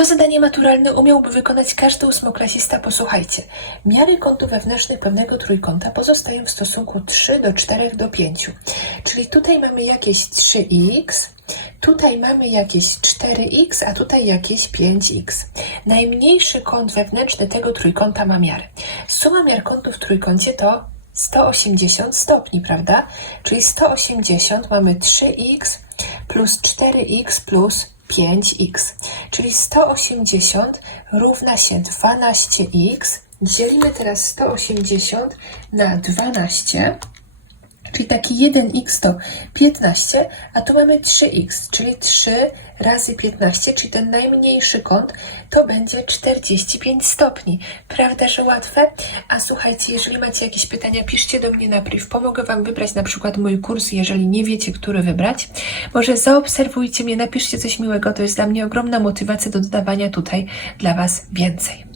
To zadanie maturalne umiałby wykonać każdy ósmoklasista. Posłuchajcie. Miary kątów wewnętrznych pewnego trójkąta pozostają w stosunku 3 do 4 do 5. Czyli tutaj mamy jakieś 3x, tutaj mamy jakieś 4x, a tutaj jakieś 5x. Najmniejszy kąt wewnętrzny tego trójkąta ma miarę. Suma miar kątów w trójkącie to 180 stopni, prawda? Czyli 180 mamy 3x plus 4x plus 5x. Czyli 180 równa się 12x. Dzielimy teraz 180 na 12. Czyli taki 1x to 15, a tu mamy 3x, czyli 3 razy 15, czyli ten najmniejszy kąt to będzie 45 stopni. Prawda, że łatwe? A słuchajcie, jeżeli macie jakieś pytania, piszcie do mnie na priv. Pomogę Wam wybrać na przykład mój kurs, jeżeli nie wiecie, który wybrać. Może zaobserwujcie mnie, napiszcie coś miłego, to jest dla mnie ogromna motywacja do dodawania tutaj dla Was więcej.